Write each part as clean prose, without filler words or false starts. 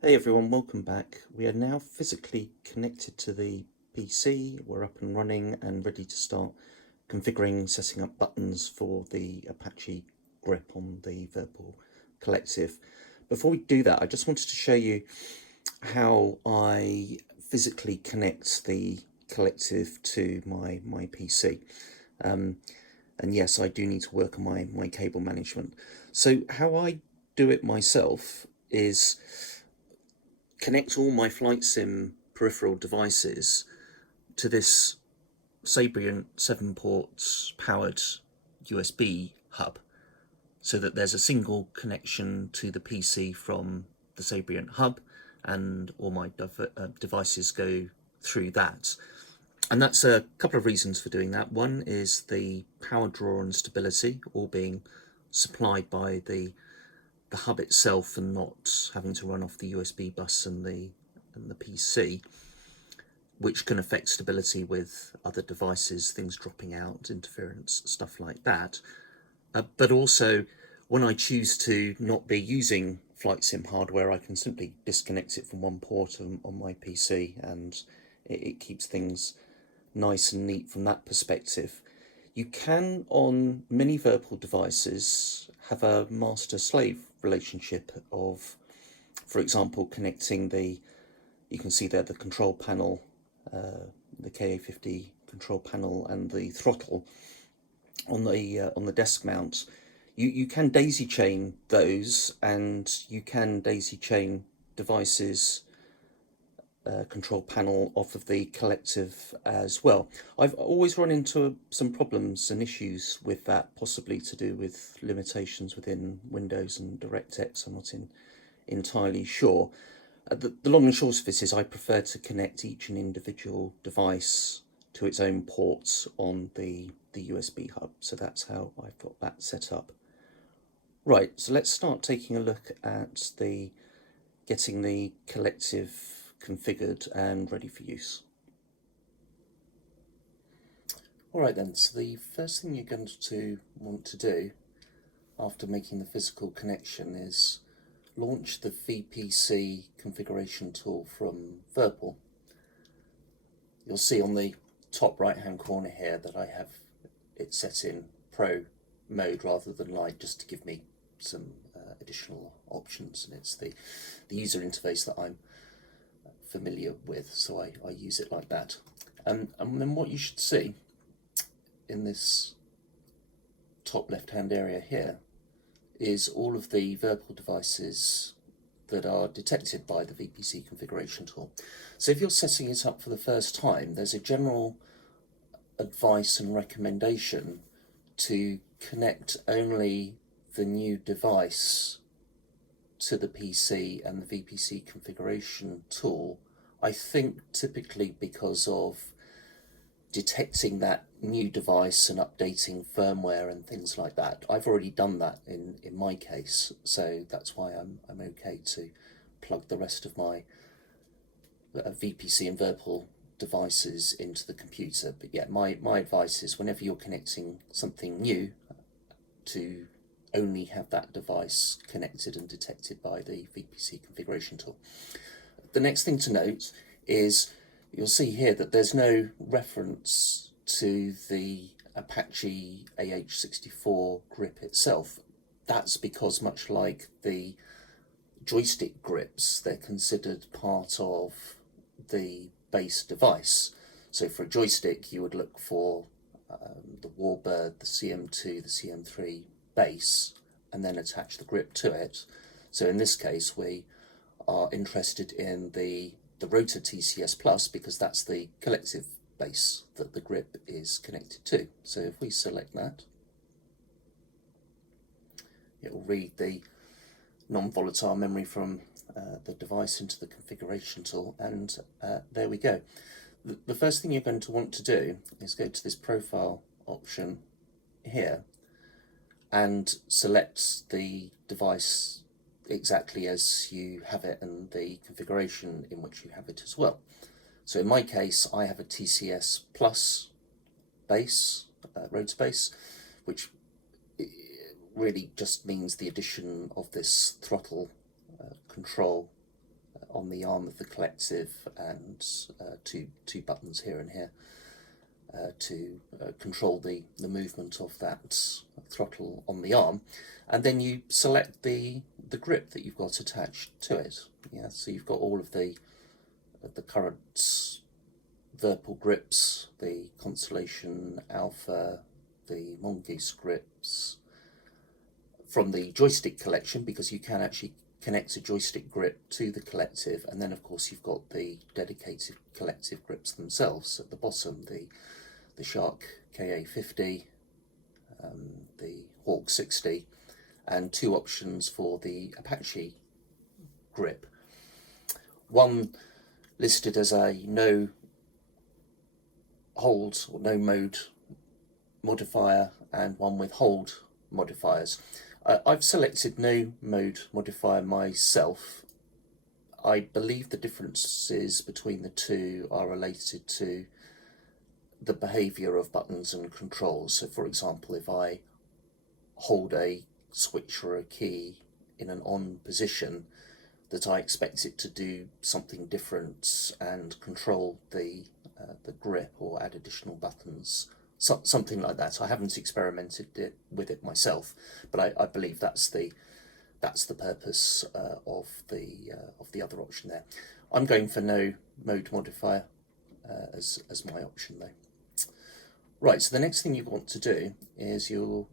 Hey everyone, welcome back. We are now physically connected to the PC. We're up and running and ready to start configuring, setting up buttons for the Apache grip on the VIRPIL collective. Before we do that, I just wanted to show you how I physically connect the collective to my PC. And yes, I do need to work on my cable management. So how I do it myself is connect all my flight sim peripheral devices to this Sabriant 7 ports powered USB hub so that there's a single connection to the PC from the Sabriant hub and all my devices go through that. And that's a couple of reasons for doing that. One is the power draw and stability, all being supplied by the hub itself and not having to run off the USB bus and the PC, which can affect stability with other devices, things dropping out, interference, stuff like that. But also, when I choose to not be using flight sim hardware, I can simply disconnect it from one port on my PC, and it keeps things nice and neat from that perspective. You can, on many VIRPIL devices, have a master-slave relationship of, for example, connecting you can see there the control panel, the KA50 control panel and the throttle on the desk mount. You can daisy chain those, and you can daisy chain devices control panel off of the collective as well. I've always run into some problems and issues with that, possibly to do with limitations within Windows and DirectX. I'm not entirely sure. The long and short of it is I prefer to connect each and individual device to its own ports on the USB hub. So that's how I've got that set up. Right, so let's start taking a look at getting the collective configured and ready for use. All right then, so the first thing you're going to want to do after making the physical connection is launch the VPC Configuration Tool from VIRPIL. You'll see on the top right hand corner here that I have it set in Pro mode rather than Lite, just to give me some additional options, and it's the user interface that I'm familiar with, so I use it like that. And then what you should see in this top left hand area here is all of the VIRPIL devices that are detected by the VPC configuration tool. So if you're setting it up for the first time, there's a general advice and recommendation to connect only the new device to the PC and the VPC configuration tool. I think typically because of detecting that new device and updating firmware and things like that. I've already done that in my case, so that's why I'm okay to plug the rest of my VPC and VIRPIL devices into the computer. But yeah, my advice is whenever you're connecting something new, to only have that device connected and detected by the VPC configuration tool. The next thing to note is you'll see here that there's no reference to the Apache AH64 grip itself. That's because, much like the joystick grips, they're considered part of the base device. So for a joystick, you would look for the Warbird, the CM2, the CM3 base, and then attach the grip to it. So in this case, we are interested in the rotor TCS Plus because that's the collective base that the grip is connected to. So if we select that, it will read the non-volatile memory from the device into the configuration tool, and there we go. The first thing you're going to want to do is go to this profile option here and select the device exactly as you have it and the configuration in which you have it as well. So in my case, I have a TCS Plus base, rotor base, which really just means the addition of this throttle control the arm of the collective, and two buttons here and here to control the movement of that throttle on the arm. And then you select the grip that you've got attached to it. Yeah, so you've got all of the current VIRPIL grips, the Constellation Alpha, the Mongoose grips from the joystick collection, because you can actually connect a joystick grip to the collective, and then of course you've got the dedicated collective grips themselves at the bottom, the Shark KA50, the Hawk 60, and two options for the Apache grip. One listed as a no hold or no mode modifier, and one with hold modifiers. I've selected no mode modifier myself. I believe the differences between the two are related to the behaviour of buttons and controls. So for example, if I hold a switch or a key in an on position, that I expect it to do something different and control the grip or add additional buttons, something like that. I haven't experimented with it myself, but I believe that's the purpose of the other option there. I'm going for no mode modifier as my option though. Right, so the next thing you want to do is you're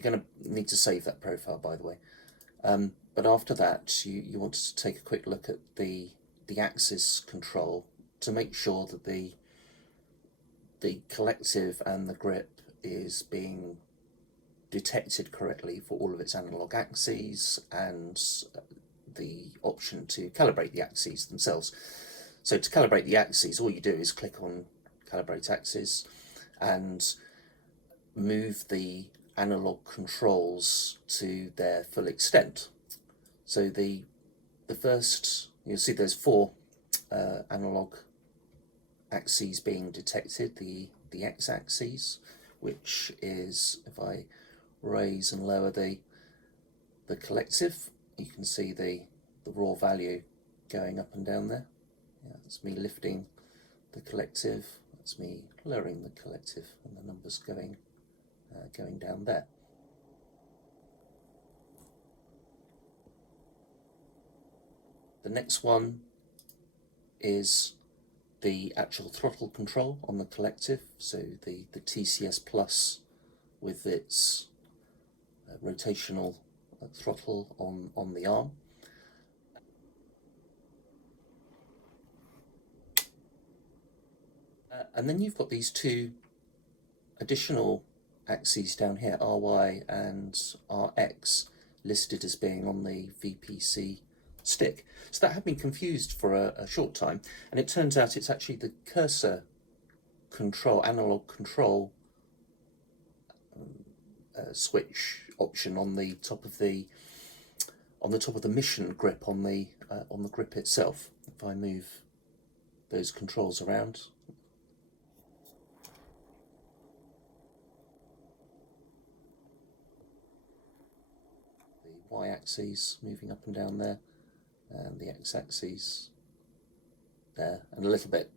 going to need to save that profile, by the way. But after that, you want to take a quick look at the axis control to make sure that the collective and the grip is being detected correctly for all of its analog axes, and the option to calibrate the axes themselves. So to calibrate the axes, all you do is click on Calibrate Axes and move the analog controls to their full extent. So the first, you'll see there's four analog axes being detected. The x-axis, which is, if I raise and lower the collective, you can see the raw value going up and down there. Yeah, that's me lifting the collective, that's me lowering the collective, and the numbers going down there. The next one is the actual throttle control on the collective, so the TCS Plus with its rotational throttle on the arm. And then you've got these two additional axes down here, RY and RX, listed as being on the VPC stick. So that had been confused for a short time, and it turns out it's actually the cursor control, analog control switch option on the top of the mission grip on the grip itself. If I move those controls around, the y-axis moving up and down there, and the x-axis there, and a little bit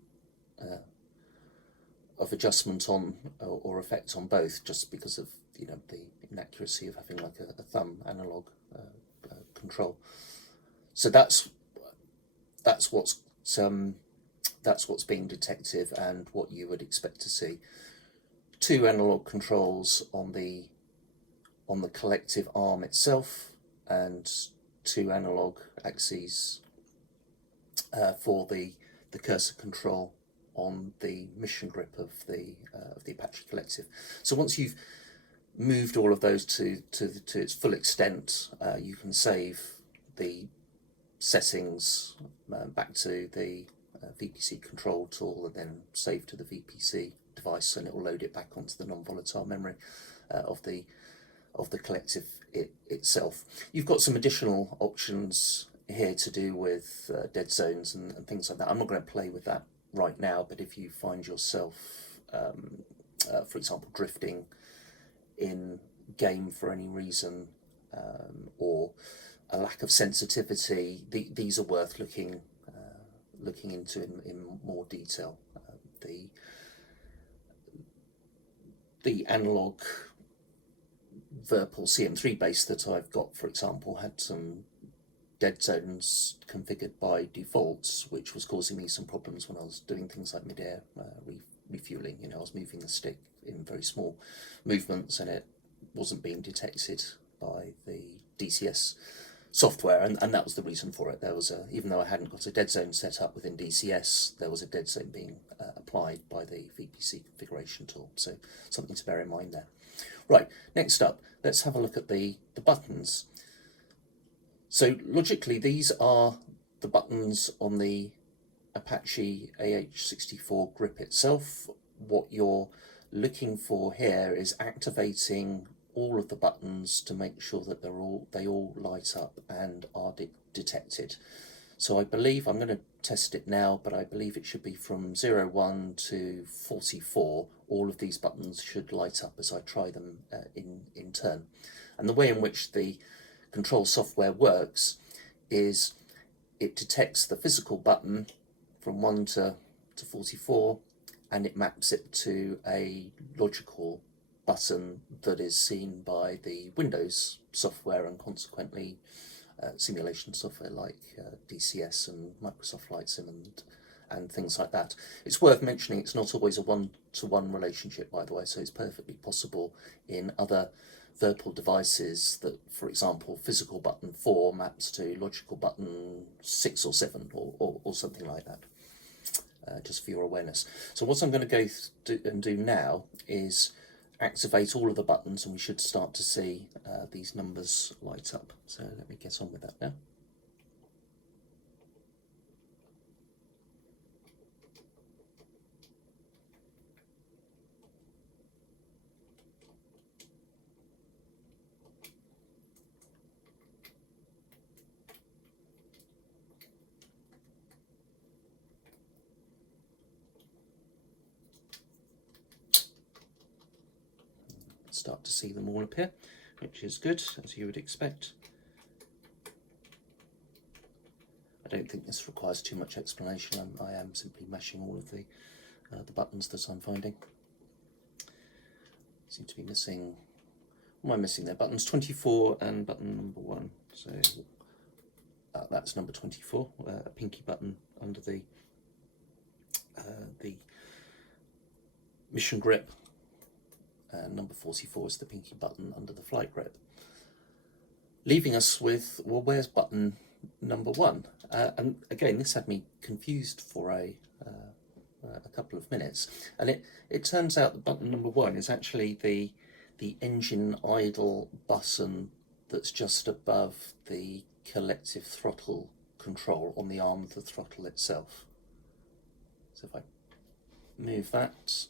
of adjustment on or effect on both, just because of the inaccuracy of having like a thumb analog control. So that's what's being detected and what you would expect to see. Two analog controls on the collective arm itself, and two analog axes for the cursor control on the mission grip of the Apache collective. So once you've moved all of those to its full extent, you can save the settings back to the VPC control tool, and then save to the VPC device, and it will load it back onto the non-volatile memory of the collective itself. You've got some additional options here to do with dead zones and things like that. I'm not going to play with that right now, but if you find yourself, for example, drifting in game for any reason, or a lack of sensitivity, these are worth looking into in more detail. The analog VIRPIL CM3 base that I've got, for example, had some dead zones configured by default, which was causing me some problems when I was doing things like mid-air refueling. You know, I was moving the stick in very small movements and it wasn't being detected by the DCS software, and that was the reason for it. There was even though I hadn't got a dead zone set up within DCS, there was a dead zone being applied by the VPC Configuration Tool, so something to bear in mind there. Right, next up, let's have a look at the buttons. So logically, these are the buttons on the Apache AH64 grip itself. What you're looking for here is activating all of the buttons to make sure that they all light up and are detected. So I believe, I'm going to test it now, but I believe it should be from 01 to 44. All of these buttons should light up as I try them in turn. And the way in which the control software works is it detects the physical button from 1 to 44, and it maps it to a logical button that is seen by the Windows software and consequently simulation software like DCS and Microsoft Flight Sim and things like that. It's worth mentioning it's not always a one-to-one relationship, by the way, so it's perfectly possible in other VIRPIL devices that, for example, physical button 4 maps to logical button 6 or 7 or something like that, just for your awareness. So what I'm going to go do now is activate all of the buttons, and we should start to see these numbers light up. So let me get on with that now. Start to see them all appear, which is good, as you would expect. I don't think this requires too much explanation. I am simply mashing all of the buttons that I'm finding. Seem to be missing. What am I missing there? Buttons 24 and button number 1. So that's number 24, a pinky button under the mission grip. Number 44 is the pinky button under the flight grip, leaving us with, well, where's button number 1? And again, this had me confused for a couple of minutes, and it turns out that button number 1 is actually the engine idle button that's just above the collective throttle control on the arm of the throttle itself. So if I move that,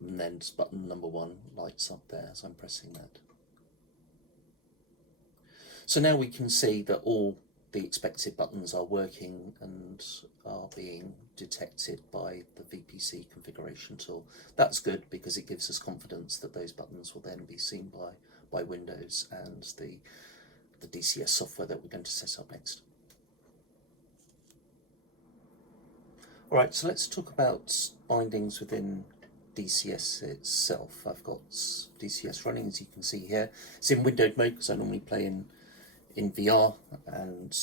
and then button number 1 lights up there as I'm pressing that. So now we can see that all the expected buttons are working and are being detected by the VPC configuration tool. That's good because it gives us confidence that those buttons will then be seen by Windows and the DCS software that we're going to set up next. All right, so let's talk about bindings within DCS itself. I've got DCS running, as you can see here. It's in windowed mode because I normally play in VR, and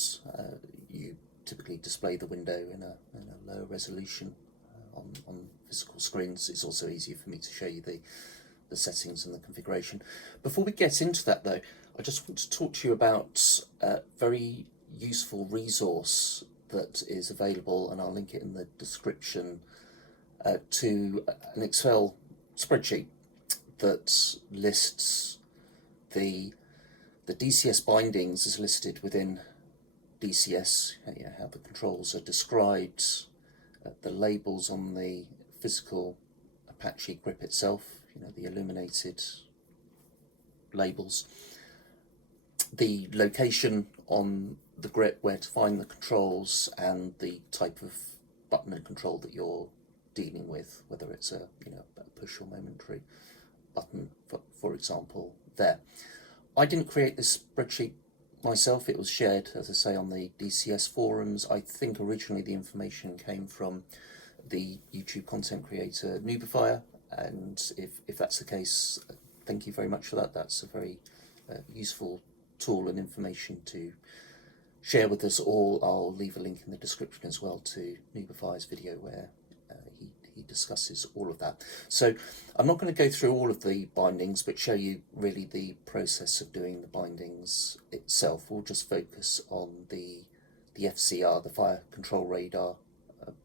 you typically display the window in a lower resolution on physical screens. It's also easier for me to show you the settings and the configuration. Before we get into that though, I just want to talk to you about a very useful resource that is available, and I'll link it in the description, to an Excel spreadsheet that lists the DCS bindings is listed within DCS, how the controls are described, the labels on the physical Apache grip itself, the illuminated labels, the location on the grip where to find the controls, and the type of button and control that you're dealing with, whether it's a a push or momentary button, for example, there. I didn't create this spreadsheet myself. It was shared, as I say, on the DCS forums. I think originally the information came from the YouTube content creator Noobifier, and if that's the case, thank you very much for that. That's a very useful tool and information to share with us all. I'll leave a link in the description as well to Noobifier's video where he discusses all of that. So I'm not going to go through all of the bindings, but show you really the process of doing the bindings itself. We'll just focus on the FCR, the Fire Control Radar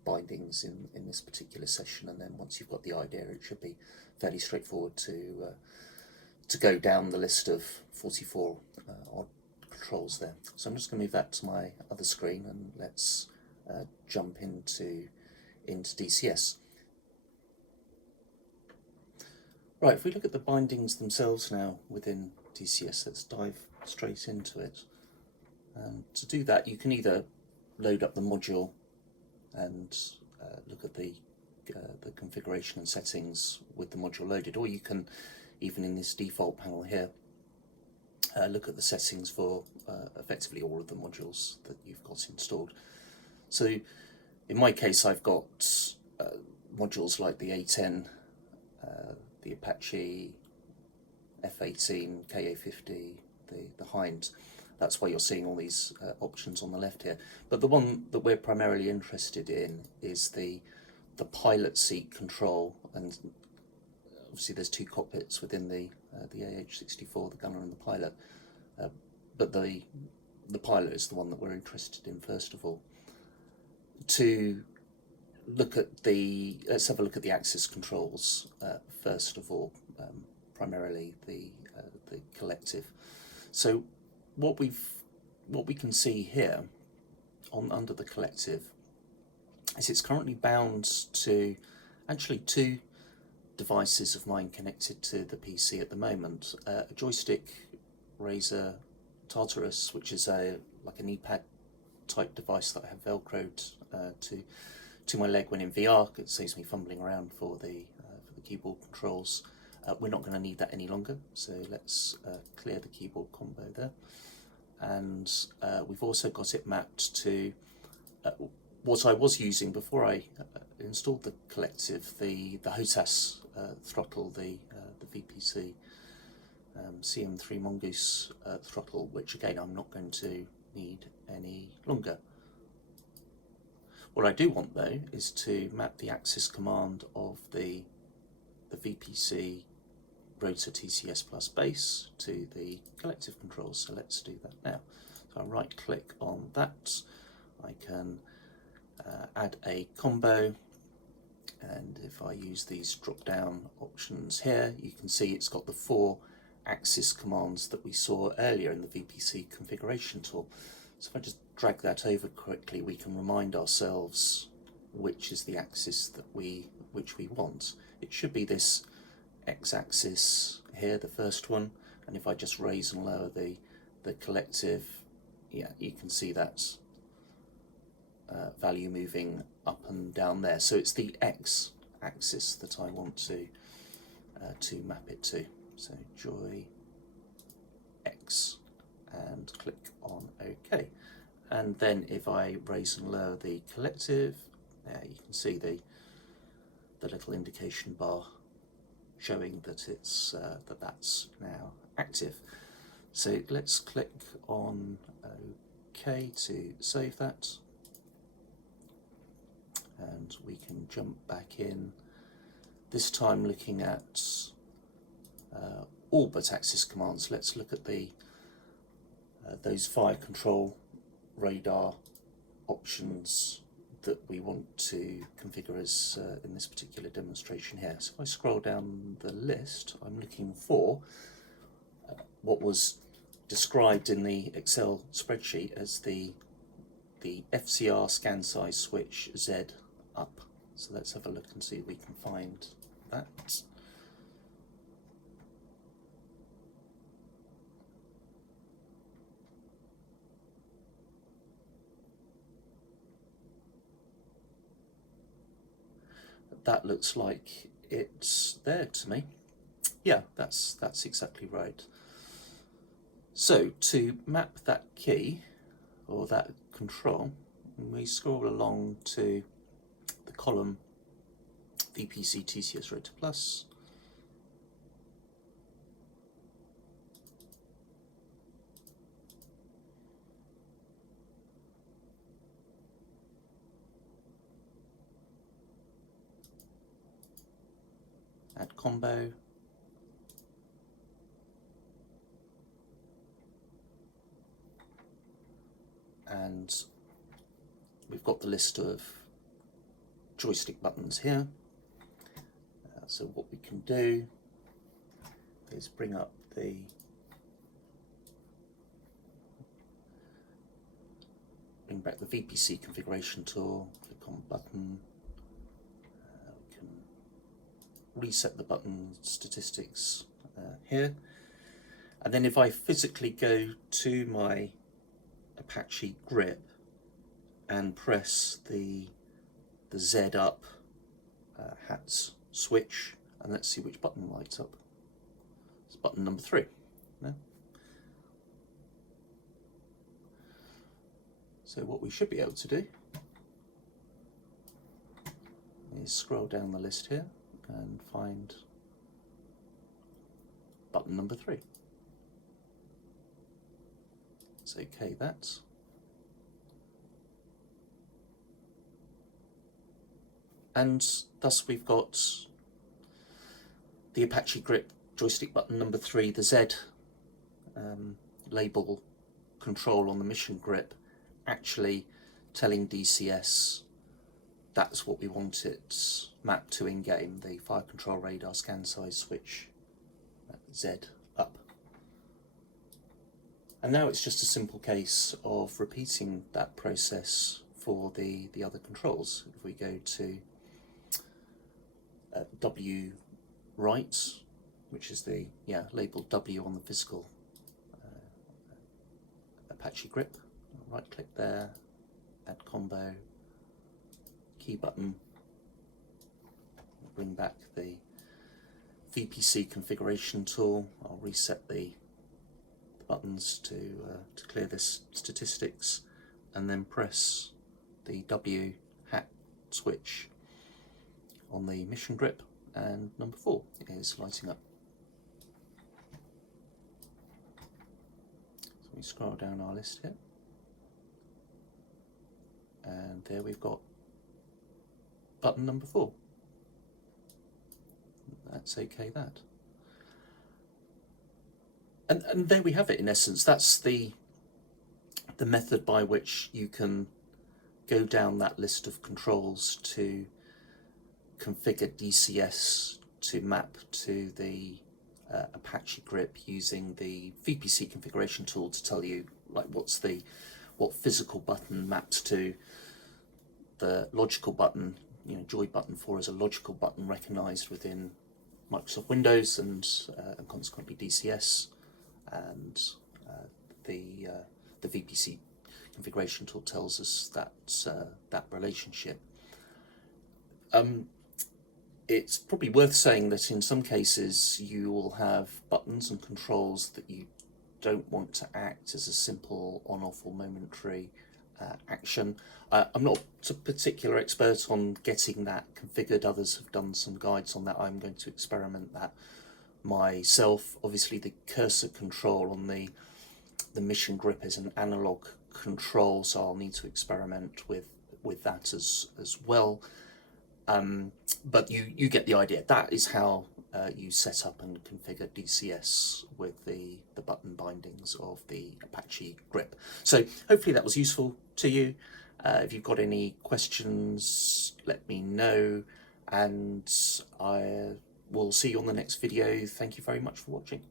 bindings in this particular session, and then once you've got the idea, it should be fairly straightforward to go down the list of 44 odd controls there. So I'm just going to move that to my other screen, and let's jump into DCS. Right, if we look at the bindings themselves now within DCS, let's dive straight into it. And to do that, you can either load up the module and look at the configuration and settings with the module loaded, or you can, even in this default panel here, look at the settings for effectively all of the modules that you've got installed. So in my case, I've got modules like the A10, the Apache, F18, KA50, the Hind. That's why you're seeing all these options on the left here. But the one that we're primarily interested in is the pilot seat control, and obviously there's two cockpits within the AH-64, the gunner and the pilot. But the pilot is the one that we're interested in first of all. To look at let's have a look at the axis controls first of all, primarily the collective. So what we can see here under the collective is it's currently bound to actually two devices of mine connected to the PC at the moment. A joystick Razer Tartarus, which is like an E-pad type device that I have velcroed to my leg when in VR. It saves me fumbling around for the keyboard controls. We're not going to need that any longer, so let's clear the keyboard combo there. And we've also got it mapped to what I was using before I installed the collective, the HOTAS throttle, the VPC CM3 Mongoose throttle, which again I'm not going to need any longer. What I do want though is to map the axis command of the VPC rotor TCS plus base to the collective controls. So let's do that now. So I right click on that, I can add a combo, and if I use these drop down options here, you can see it's got the 4 axis commands that we saw earlier in the VPC configuration tool. So if I just drag that over quickly, we can remind ourselves which is the axis that we want. It should be this x-axis here, the first one, and if I just raise and lower the collective, yeah, you can see that value moving up and down there. So it's the x-axis that I want to map it to. So joy x, and click on OK. And then if I raise and lower the collective, there you can see the little indication bar showing that it's that's now active. So let's click on OK to save that, and we can jump back in, this time looking at all but axis commands. Let's look at those fire control radar options that we want to configure as in this particular demonstration here. So if I scroll down the list, I'm looking for what was described in the Excel spreadsheet as the FCR scan size switch Z up. So let's have a look and see if we can find that. that looks like it's there to me. Yeah, that's exactly right. So to map that key or that control, we scroll along to the column VPC TCS Rotor Plus. Add combo. And we've got the list of joystick buttons here. So what we can do is bring back the VPC Configuration Tool, click on button, we can reset the button statistics here, and then if I physically go to my Apache grip and press the Z up hats switch, and let's see which button lights up. It's button number 3. No? So what we should be able to do is scroll down the list here and find button number 3. Let's OK that. And thus we've got the Apache grip joystick button number 3, the Z label control on the mission grip, actually telling DCS that's what we want it mapped to in game, the fire control radar scan size switch Z up. And now it's just a simple case of repeating that process for the other controls. If we go to W right, which is the labeled W on the physical Apache grip, right click there, add combo, key button, bring back the VPC Configuration Tool. I'll reset the buttons to clear this statistics, and then press the W hat switch on the mission grip, and number 4 is lighting up. So we scroll down our list here, and there we've got button number 4. That's OK that. And there we have it in essence. That's the method by which you can go down that list of controls to configure DCS to map to the Apache grip using the VPC Configuration Tool to tell you like what physical button maps to the logical button. Joy button 4 is a logical button recognized within Microsoft Windows and consequently DCS, and the VPC Configuration Tool tells us that relationship. It's probably worth saying that in some cases you will have buttons and controls that you don't want to act as a simple on-off or momentary action. I'm not a particular expert on getting that configured. Others have done some guides on that. I'm going to experiment that myself. Obviously the cursor control on the mission grip is an analog control, so I'll need to experiment with that as well. But you get the idea. That is how you set up and configure DCS with the button bindings of the Apache grip. So hopefully that was useful to you. If you've got any questions, let me know, and I will see you on the next video. Thank you very much for watching.